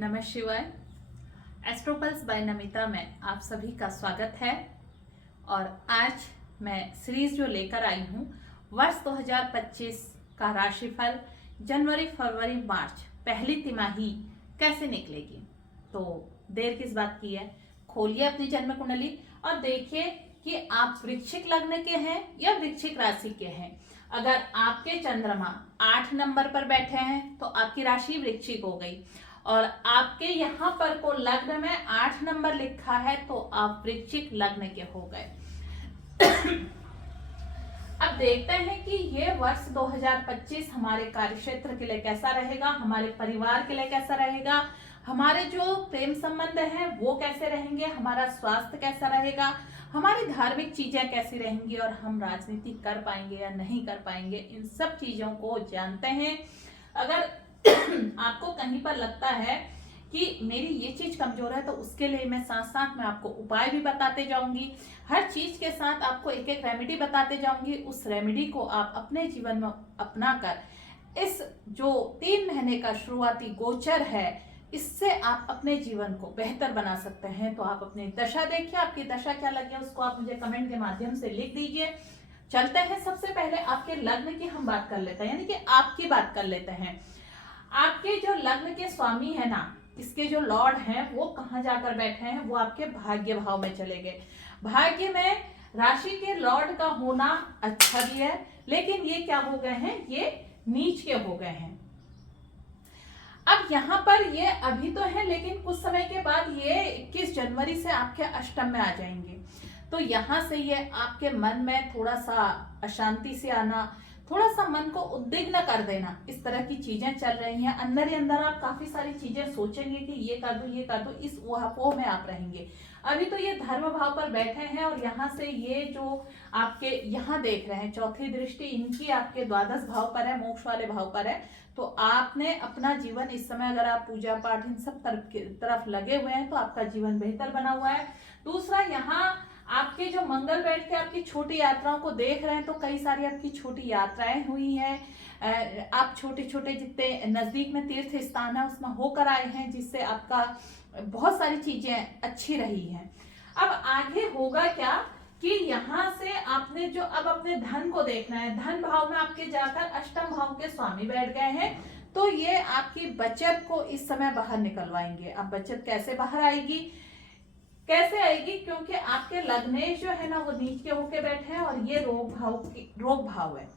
नमः शिवाय। एस्ट्रोपल्स बाय नमिता में आप सभी का स्वागत है। और आज मैं सीरीज जो लेकर आई हूँ वर्ष 2025 का राशिफल जनवरी फरवरी मार्च पहली तिमाही कैसे निकलेगी। तो देर किस बात की है, खोलिए अपनी जन्म कुंडली और देखिए कि आप वृश्चिक लग्न के हैं या वृश्चिक राशि के हैं। अगर आपके चंद्रमा 8 नंबर पर बैठे हैं तो आपकी राशि वृश्चिक हो गई, और आपके यहाँ पर को लग्न में 8 नंबर लिखा है तो आप वृश्चिक लग्न के हो गए। अब देखते हैं कि ये वर्ष 2025 हमारे कार्यक्षेत्र के लिए कैसा रहेगा, हमारे परिवार के लिए कैसा रहेगा, हमारे जो प्रेम संबंध हैं वो कैसे रहेंगे, हमारा स्वास्थ्य कैसा रहेगा, हमारी धार्मिक चीजें कैसी रहेंगी और हम राजनीति कर पाएंगे या नहीं कर पाएंगे। इन सब चीजों को जानते हैं। अगर आपको कहीं पर लगता है कि मेरी ये चीज कमजोर है तो उसके लिए मैं साथ साथ में आपको उपाय भी बताते जाऊंगी। हर चीज के साथ आपको एक एक रेमेडी बताते जाऊंगी। उस रेमेडी को आप अपने जीवन में अपनाकर इस जो 3 महीने का शुरुआती गोचर है इससे आप अपने जीवन को बेहतर बना सकते हैं। तो आप अपनी दशा देखिए, आपकी दशा क्या लगी है उसको आप मुझे कमेंट के माध्यम से लिख दीजिए। चलते हैं, सबसे पहले आपके लग्न की हम बात कर लेते हैं, यानी कि आपकी बात कर लेते हैं। आपके जो लग्न के स्वामी है ना, इसके जो लॉर्ड हैं वो कहाँ जाकर बैठे हैं, वो आपके भाग्य भाव में चले गए। भाग्य में राशि के लॉर्ड का होना अच्छा भी है, लेकिन ये क्या हो गए हैं, ये नीच के हो गए हैं। अब यहाँ पर ये अभी तो है, लेकिन कुछ समय के बाद ये 21 जनवरी से आपके अष्टम में आ जाएंगे। तो यहाँ से ये आपके मन में थोड़ा सा अशांति से आना, थोड़ा सा मन को उद्विग्न कर देना, इस तरह की चीजें चल रही हैं। अंदर ही अंदर आप काफी सारी चीजें सोचेंगे कि ये कर दूं, ये कर दूं, इस ऊहापोह में आप रहेंगे। अभी तो ये धर्म भाव पर बैठे हैं और यहाँ से ये जो आपके यहाँ देख रहे हैं चौथी दृष्टि इनकी आपके द्वादश भाव पर है, मोक्ष वाले भाव पर है। तो आपने अपना जीवन इस समय अगर आप पूजा पाठ इन सब तरफ लगे हुए हैं तो आपका जीवन बेहतर बना हुआ है। दूसरा, यहाँ आपके जो मंगल बैठ के आपकी छोटी यात्राओं को देख रहे हैं तो कई सारी आपकी छोटी यात्राएं हुई हैं। आप छोटे छोटे जितने नजदीक में तीर्थ स्थान है उसमें होकर आए हैं, जिससे आपका बहुत सारी चीजें अच्छी रही हैं। अब आगे होगा क्या कि यहाँ से आपने जो अब अपने धन को देखना है, धन भाव में आपके जाकर अष्टम भाव के स्वामी बैठ गए हैं, तो ये आपकी बचत को इस समय बाहर निकलवाएंगे। अब बचत कैसे बाहर आएगी, कैसे आएगी, क्योंकि आपके लग्नेश जो है ना वो नीच के होके बैठे हैं और ये रोग भाव है।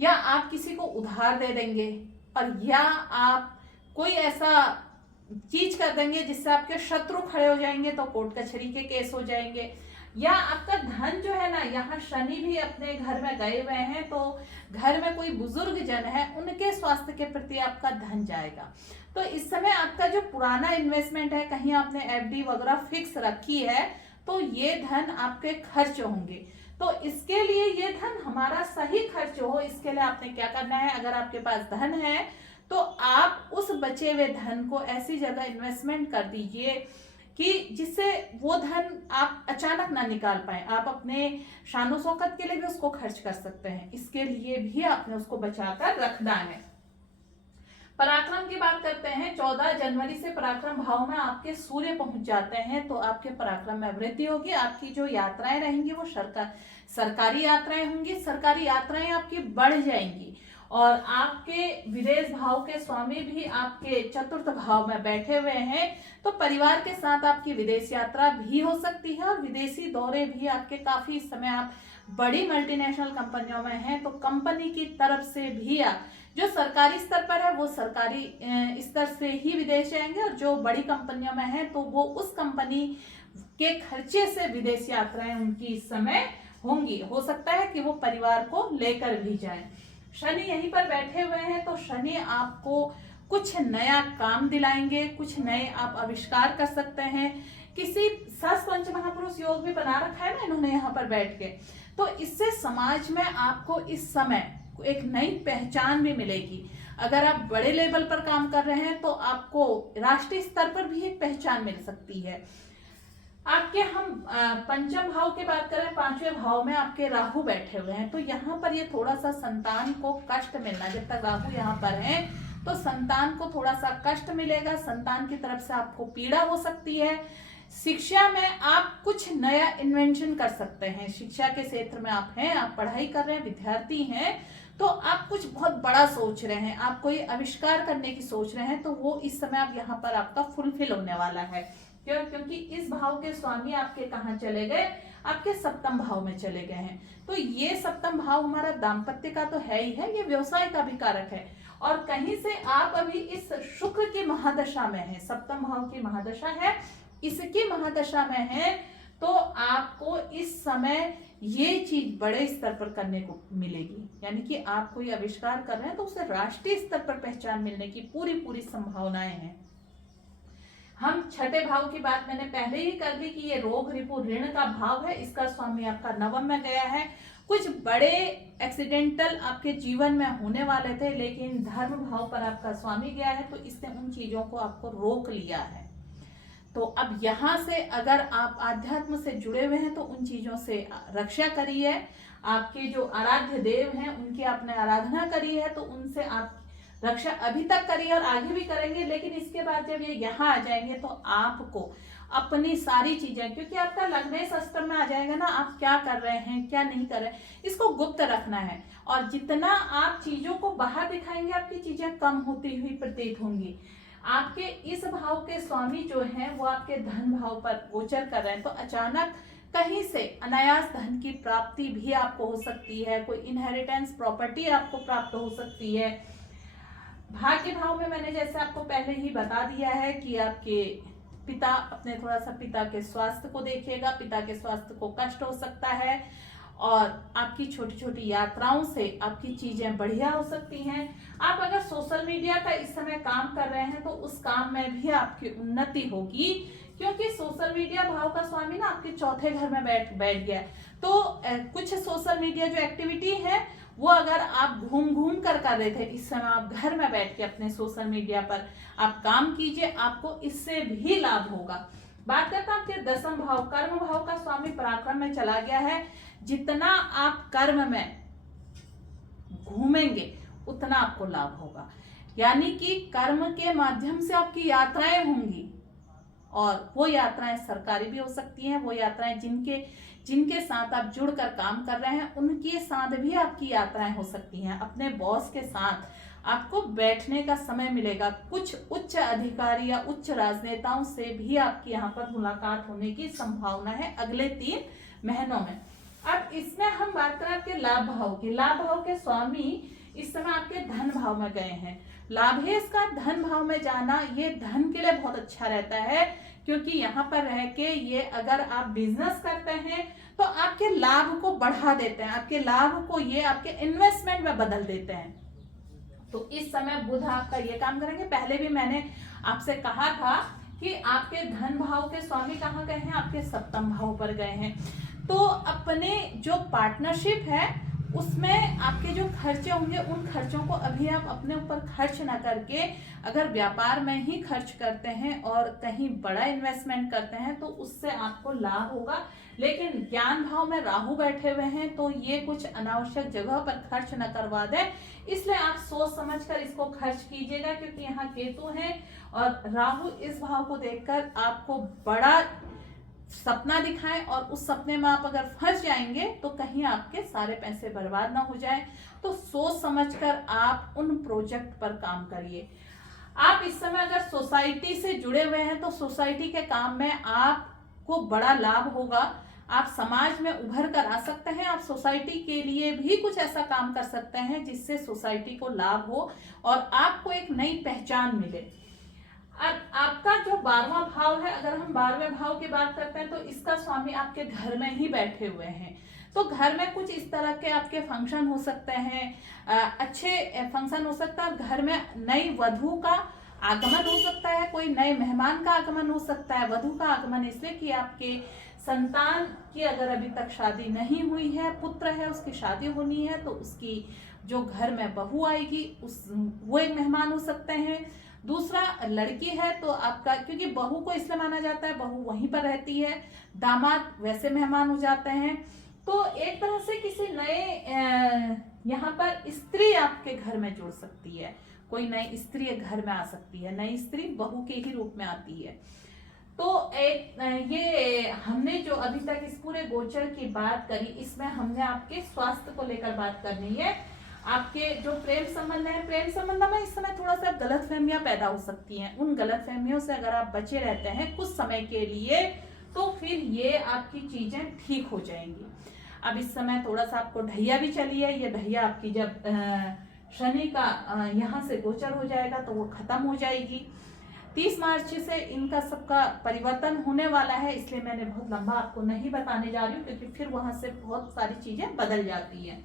या आप किसी को उधार दे देंगे, और या आप कोई ऐसा चीज कर देंगे जिससे आपके शत्रु खड़े हो जाएंगे तो कोर्ट कचहरी के केस हो जाएंगे। या आपका धन जो है ना, यहाँ शनि भी अपने घर में गए हुए हैं तो घर में कोई बुजुर्ग जन है उनके स्वास्थ्य के प्रति आपका धन जाएगा। तो इस समय आपका जो पुराना इन्वेस्टमेंट है, कहीं आपने एफडी वगैरह फिक्स रखी है तो ये धन आपके खर्च होंगे। तो इसके लिए ये धन हमारा सही खर्च हो, इसके लिए आपने क्या करना है, अगर आपके पास धन है तो आप उस बचे हुए धन को ऐसी जगह इन्वेस्टमेंट कर दीजिए कि जिससे वो धन आप अचानक ना निकाल पाए। आप अपने शानो शौकत के लिए भी उसको खर्च कर सकते हैं, इसके लिए भी आपने उसको बचाकर रखना है। पराक्रम की बात करते हैं। 14 जनवरी से पराक्रम भाव में आपके सूर्य पहुंच जाते हैं तो आपके पराक्रम में वृद्धि होगी। आपकी जो यात्राएं रहेंगी वो सरकारी यात्राएं होंगी, सरकारी यात्राएं आपकी बढ़ जाएंगी। और आपके विदेश भाव के स्वामी भी आपके चतुर्थ भाव में बैठे हुए हैं, तो परिवार के साथ आपकी विदेश यात्रा भी हो सकती है और विदेशी दौरे भी आपके काफी समय, आप बड़ी मल्टीनेशनल कंपनियों में हैं तो कंपनी की तरफ से भी आप जो सरकारी स्तर पर है वो सरकारी स्तर से ही विदेश जाएंगे, और जो बड़ी कंपनियों में है तो वो उस कंपनी के खर्चे से विदेश यात्राएं उनकी इस समय होंगी। हो सकता है कि वो परिवार को लेकर भी जाए। शनि यहीं पर बैठे हुए हैं तो शनि आपको कुछ नया काम दिलाएंगे, कुछ नए आप आविष्कार कर सकते हैं। किसी सस पंच महापुरुष योग भी बना रखा है ना इन्होंने यहाँ पर बैठ के, तो इससे समाज में आपको इस समय एक नई पहचान भी मिलेगी। अगर आप बड़े लेवल पर काम कर रहे हैं तो आपको राष्ट्रीय स्तर पर भी एक पहचान मिल सकती है। आपके हम पंचम भाव की बात करें, 5वें भाव में आपके राहु बैठे हुए हैं तो यहाँ पर ये थोड़ा सा संतान को कष्ट मिलना, जब तक राहु यहाँ पर है तो संतान को थोड़ा सा कष्ट मिलेगा, संतान की तरफ से आपको पीड़ा हो सकती है। शिक्षा में आप कुछ नया इन्वेंशन कर सकते हैं। शिक्षा के क्षेत्र में आप हैं, आप पढ़ाई कर रहे हैं, विद्यार्थी हैं, तो आप कुछ बहुत बड़ा सोच रहे हैं, आप कोई आविष्कार करने की सोच रहे हैं, तो वो इस समय आप यहाँ पर आपका फुलफिल होने वाला है। क्यों? क्योंकि इस भाव के स्वामी आपके कहाँ चले गए? आपके सप्तम भाव में चले गए हैं। तो ये सप्तम भाव हमारा दाम्पत्य का तो है ही है, ये व्यवसाय का भी कारक है। और कहीं से आप अभी इस शुक्र की महादशा में है, सप्तम भाव की महादशा है, इसकी महादशा में है, तो आपको इस समय ये चीज बड़े स्तर पर करने को मिलेगी। यानी कि आप कोई आविष्कार कर रहे हैं तो उसे राष्ट्रीय स्तर पर पहचान मिलने की पूरी पूरी संभावनाएं हैं। हम छठे भाव की बात मैंने पहले ही कर दी कि ये रोग रिपु ऋण का भाव है, इसका स्वामी आपका नवम में गया है। कुछ बड़े एक्सीडेंटल आपके जीवन में होने वाले थे, लेकिन धर्म भाव पर आपका स्वामी गया है, तो इसने उन चीजों को आपको रोक लिया है। तो अब यहाँ से अगर आप आध्यात्म से जुड़े हुए हैं तो उन चीजों से रक्षा करिए। आपके जो आराध्य देव हैं उनकी आपने आराधना करी है, तो उनसे आप रक्षा अभी तक करिए और आगे भी करेंगे। लेकिन इसके बाद जब ये यहाँ आ जाएंगे तो आपको अपनी सारी चीजें, क्योंकि आपका लग्नेश अष्टम में आ जाएगा ना, आप क्या कर रहे हैं क्या नहीं कर रहे हैं, इसको गुप्त रखना है। और जितना आप चीजों को बाहर दिखाएंगे आपकी चीजें कम होती हुई प्रतीत होंगी। आपके इस भाव के स्वामी जो हैं वो आपके धन भाव पर गोचर कर रहे हैं, तो अचानक कहीं से अनायास धन की प्राप्ति भी आपको हो सकती है, कोई इनहेरिटेंस प्रॉपर्टी आपको प्राप्त हो सकती है। भाग्य भाव में मैंने जैसे आपको पहले ही बता दिया है कि आपके पिता, अपने थोड़ा सा पिता के स्वास्थ्य को देखिएगा, पिता के स्वास्थ्य को कष्ट हो सकता है, और आपकी छोटी छोटी यात्राओं से आपकी चीजें बढ़िया हो सकती हैं। आप अगर सोशल मीडिया का इस समय काम कर रहे हैं तो उस काम में भी आपकी उन्नति होगी, क्योंकि सोशल मीडिया भाव का स्वामी ना आपके चौथे घर में बैठ गया। तो कुछ सोशल मीडिया जो एक्टिविटी है वो अगर आप घूम घूम कर रहे थे, इस समय आप घर में बैठ के अपने सोशल मीडिया पर आप काम कीजिए, आपको इससे भी लाभ होगा। बात करते हैं आपके दसम भाव, कर्म भाव का स्वामी पराक्रम में चला गया है। जितना आप कर्म में घूमेंगे उतना आपको लाभ होगा। यानी कि कर्म के माध्यम से आपकी यात्राएं होंगी, और वो यात्राएं सरकारी भी हो सकती हैं, वो यात्राएं जिनके साथ आप जुड़कर काम कर रहे हैं उनके साथ भी आपकी यात्राएं हो सकती हैं। अपने बॉस के साथ आपको बैठने का समय मिलेगा। कुछ उच्च अधिकारी या उच्च राजनेताओं से भी आपकी यहाँ पर मुलाकात होने की संभावना है अगले 3 महीनों में। अब इसमें हम बात करें आपके लाभ भाव की। लाभ भाव के स्वामी इस समय आपके धन भाव में गए हैं। लाभेश का धन भाव में जाना ये धन के लिए बहुत अच्छा रहता है, क्योंकि यहाँ पर रह के ये अगर आप बिजनेस करते हैं तो आपके लाभ को बढ़ा देते हैं, आपके लाभ को ये आपके इन्वेस्टमेंट में बदल देते हैं। तो इस समय बुध आपका ये काम करेंगे। पहले भी मैंने आपसे कहा था कि आपके धन भाव के स्वामी कहाँ गए हैं, आपके सप्तम भाव पर गए हैं। तो अपने जो पार्टनरशिप है उसमें आपके जो खर्चे होंगे उन खर्चों को अभी आप अपने ऊपर खर्च ना करके अगर व्यापार में ही खर्च करते हैं और कहीं बड़ा इन्वेस्टमेंट करते हैं तो उससे आपको लाभ होगा। लेकिन ज्ञान भाव में राहु बैठे हुए हैं तो ये कुछ अनावश्यक जगह पर खर्च न करवा दे, इसलिए आप सोच समझकर इसको खर्च कीजिएगा, क्योंकि यहाँ केतु है और राहु इस भाव को देखकर आपको बड़ा सपना दिखाएं और उस सपने में आप अगर फंस जाएंगे तो कहीं आपके सारे पैसे बर्बाद ना हो जाए। तो सोच समझकर आप उन प्रोजेक्ट पर काम करिए। आप इस समय अगर सोसाइटी से जुड़े हुए हैं तो सोसाइटी के काम में आपको बड़ा लाभ होगा। आप समाज में उभर कर आ सकते हैं, आप सोसाइटी के लिए भी कुछ ऐसा काम कर सकते हैं जिससे सोसाइटी को लाभ हो और आपको एक नई पहचान मिले। अब आपका जो 12वां भाव है, अगर हम 12वें भाव की बात करते हैं तो इसका स्वामी आपके घर में ही बैठे हुए हैं। तो घर में कुछ इस तरह के आपके फंक्शन हो सकते हैं, अच्छे फंक्शन हो सकता है। घर में नई वधू का आगमन हो सकता है, कोई नए मेहमान का आगमन हो सकता है। वधू का आगमन इसलिए कि आपके संतान की अगर अभी तक शादी नहीं हुई है, पुत्र है, उसकी शादी होनी है, तो उसकी जो घर में बहू आएगी वो एक मेहमान हो सकते हैं। दूसरा लड़की है तो आपका, क्योंकि बहू को इसलिए माना जाता है बहू वहीं पर रहती है, दामाद वैसे मेहमान हो जाते हैं। तो एक तरह से किसी नए यहाँ पर स्त्री आपके घर में जुड़ सकती है, कोई नई स्त्री घर में आ सकती है, नई स्त्री बहू के ही रूप में आती है। तो एक ये हमने जो अभी तक इस पूरे गोचर की बात करी, इसमें हमने आपके स्वास्थ्य को लेकर बात करनी है। आपके जो प्रेम संबंध है, प्रेम संबंध में इस समय थोड़ा सा गलतफहमियां पैदा हो सकती हैं। उन गलतफहमियों से अगर आप बचे रहते हैं कुछ समय के लिए तो फिर ये आपकी चीजें ठीक हो जाएंगी। अब इस समय थोड़ा सा आपको ढैया भी चली है, ये ढैया आपकी जब शनि का यहाँ से गोचर हो जाएगा तो वो खत्म हो जाएगी। 30 मार्च से इनका सबका परिवर्तन होने वाला है, इसलिए मैंने बहुत लंबा आपको नहीं बताने जा रही हूँ, क्योंकि फिर वहां से बहुत सारी चीजें बदल जाती हैं।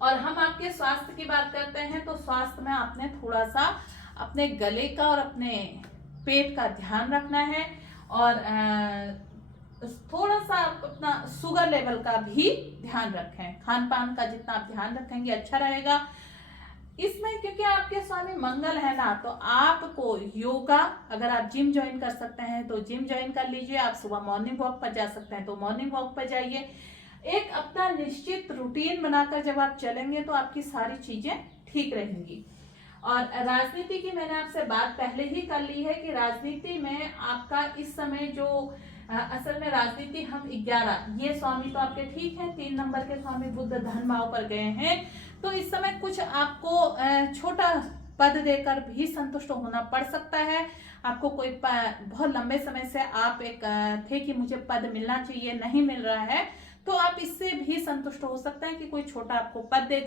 और हम आपके स्वास्थ्य की बात करते हैं तो स्वास्थ्य में आपने थोड़ा सा अपने गले का और अपने पेट का ध्यान रखना है, और थोड़ा सा आप अपना शुगर लेवल का भी ध्यान रखें। खान पान का जितना आप ध्यान रखेंगे अच्छा रहेगा इसमें, क्योंकि आपके स्वामी मंगल है ना, तो आपको योगा, अगर आप जिम ज्वाइन कर सकते हैं तो जिम ज्वाइन कर लीजिए। आप सुबह मॉर्निंग वॉक पर जा सकते हैं तो मॉर्निंग वॉक पर जाइए। एक अपना निश्चित रूटीन बनाकर जब आप चलेंगे तो आपकी सारी चीजें ठीक रहेंगी। और राजनीति की मैंने आपसे बात पहले ही कर ली है कि राजनीति में आपका इस समय जो असल में राजनीति हम 11, ये स्वामी तो आपके ठीक है, 3 नंबर के स्वामी बुध धन भाव पर गए हैं, तो इस समय कुछ आपको छोटा पद देकर भी संतुष्ट होना पड़ सकता है। आपको कोई बहुत लंबे समय से आप एक थे कि मुझे पद मिलना चाहिए, नहीं मिल रहा है, तो आप इससे भी संतुष्ट हो सकते हैं कि कोई छोटा आपको पद दे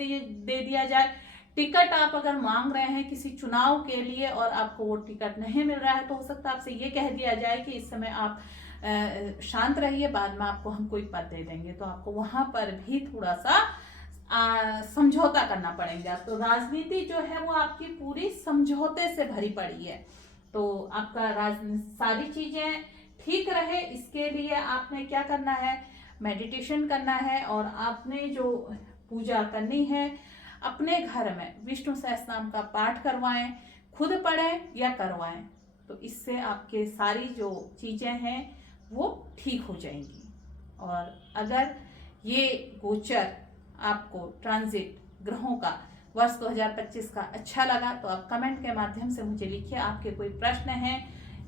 दिया जाए। टिकट आप अगर मांग रहे हैं किसी चुनाव के लिए और आपको वो टिकट नहीं मिल रहा है तो हो सकता है आपसे ये कह दिया जाए कि इस समय आप शांत रहिए, बाद में आपको हम कोई पद दे देंगे, तो आपको वहां पर भी थोड़ा सा समझौता करना पड़ेगा। तो राजनीति जो है वो आपकी पूरी समझौते से भरी पड़ी है, तो आपका सारी चीजें ठीक रहे इसके लिए आपने क्या करना है, मेडिटेशन करना है, और आपने जो पूजा करनी है अपने घर में विष्णु सहस्त्रनाम का पाठ करवाएं, खुद पढ़ें या करवाएं, तो इससे आपके सारी जो चीजें हैं वो ठीक हो जाएंगी। और अगर ये गोचर आपको ट्रांजिट ग्रहों का वर्ष 2025 का अच्छा लगा तो आप कमेंट के माध्यम से मुझे लिखिए। आपके कोई प्रश्न हैं,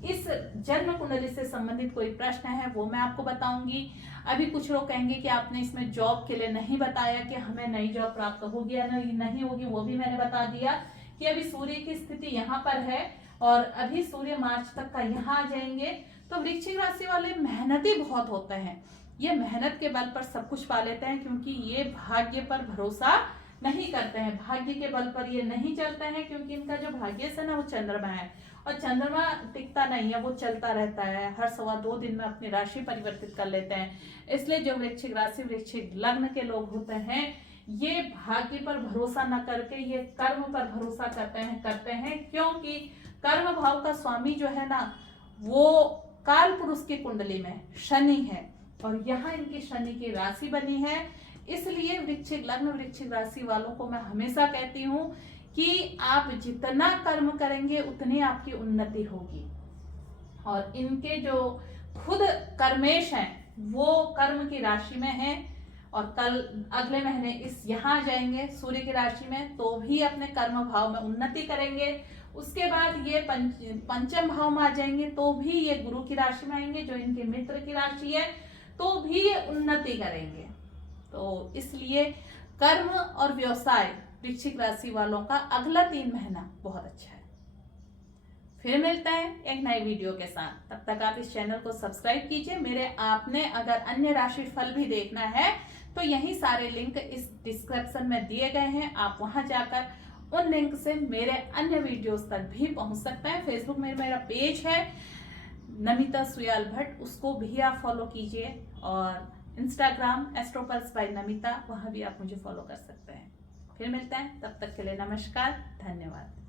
इस जन्म कुंडली से संबंधित कोई प्रश्न है वो मैं आपको बताऊंगी। अभी कुछ लोग कहेंगे कि आपने इसमें जॉब के लिए नहीं बताया कि हमें नई जॉब प्राप्त होगी या नहीं होगी, वो भी मैंने बता दिया कि अभी सूर्य की स्थिति यहाँ पर है और अभी सूर्य मार्च तक का यहाँ आ जाएंगे। तो वृश्चिक राशि वाले मेहनती बहुत होते हैं, ये मेहनत के बल पर सब कुछ पा लेते हैं, क्योंकि ये भाग्य पर भरोसा नहीं करते हैं, भाग्य के बल पर ये नहीं चलते हैं, क्योंकि इनका जो भाग्य है ना वो चंद्रमा है, और चंद्रमा टिकता नहीं है, वो चलता रहता है, हर 2.25 दिन में अपनी राशि परिवर्तित कर लेते हैं। इसलिए जो वृश्चिक राशि वृश्चिक लग्न के लोग होते हैं ये भाग्य पर भरोसा न करके ये कर्म पर भरोसा करते हैं, क्योंकि कर्म भाव का स्वामी जो है ना वो काल पुरुष की कुंडली में शनि है, और यहाँ इनकी शनि की राशि बनी है। इसलिए वृश्चिक लग्न वृश्चिक राशि वालों को मैं हमेशा कहती हूँ कि आप जितना कर्म करेंगे उतनी आपकी उन्नति होगी, और इनके जो खुद कर्मेश हैं वो कर्म की राशि में हैं, और कल अगले महीने इस यहाँ जाएंगे सूर्य की राशि में, तो भी अपने कर्म भाव में उन्नति करेंगे। उसके बाद ये पंचम भाव में आ जाएंगे तो भी ये गुरु की राशि में आएंगे जो इनके मित्र की राशि है, तो भी ये उन्नति करेंगे। तो इसलिए कर्म और व्यवसाय वृश्चिक राशि वालों का अगला 3 महीना बहुत अच्छा है। फिर मिलते हैं एक नए वीडियो के साथ, तब तक आप इस चैनल को सब्सक्राइब कीजिए। आपने अगर अन्य राशि फल भी देखना है तो यही सारे लिंक इस डिस्क्रिप्शन में दिए गए हैं, आप वहां जाकर उन लिंक से मेरे अन्य वीडियोस तक भी पहुंच सकते हैं। फेसबुक में मेरा पेज है नमिता सुयाल भट्ट, उसको भी आप फॉलो कीजिए, और इंस्टाग्राम एस्ट्रोपल्स बाय नमिता, वहां भी आप मुझे फॉलो कर सकते हैं। फिर मिलते हैं, तब तक के लिए नमस्कार, धन्यवाद।